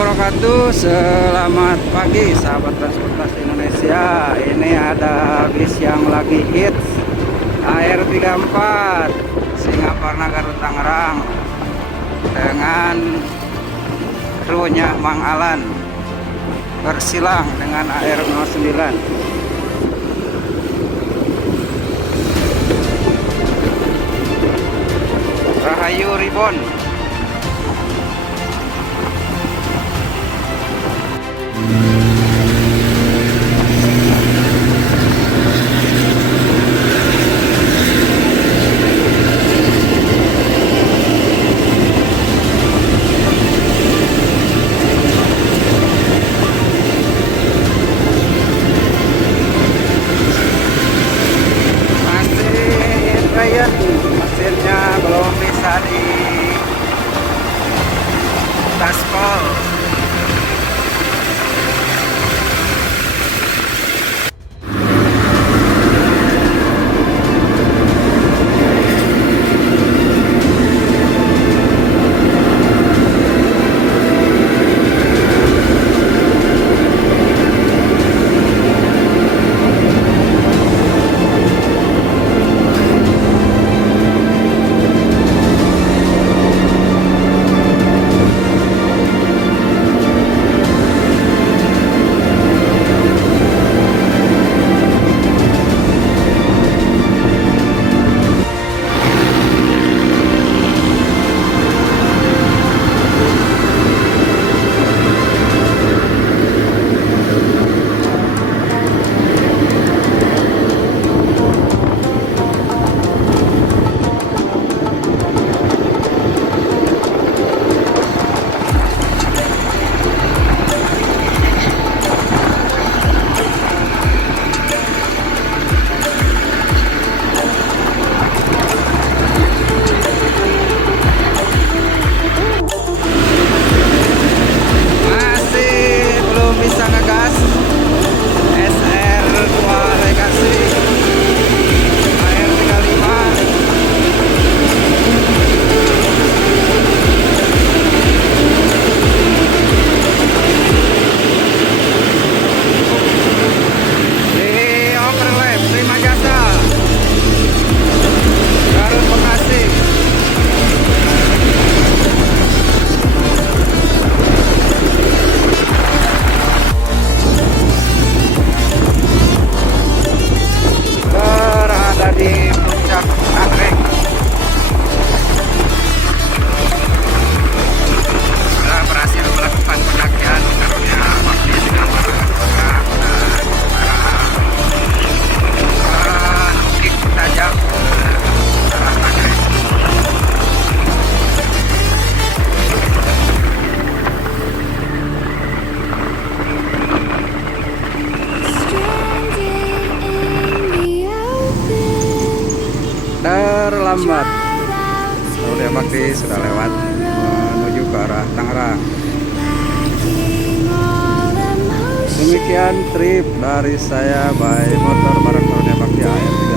wabarakatuh. Selamat pagi sahabat transportasi Indonesia. Ini ada bis yang lagi hits AR34 Singaparna Garut Tangerang dengan krunya Mang Alan bersilang dengan AR09. Rahayu Ribon. Mesinnya belum bisa di gaspol. Terlambat. Udah Bakti sudah lewat menuju ke arah Tangerang. Demikian trip dari saya by motor bareng Bakti AR34.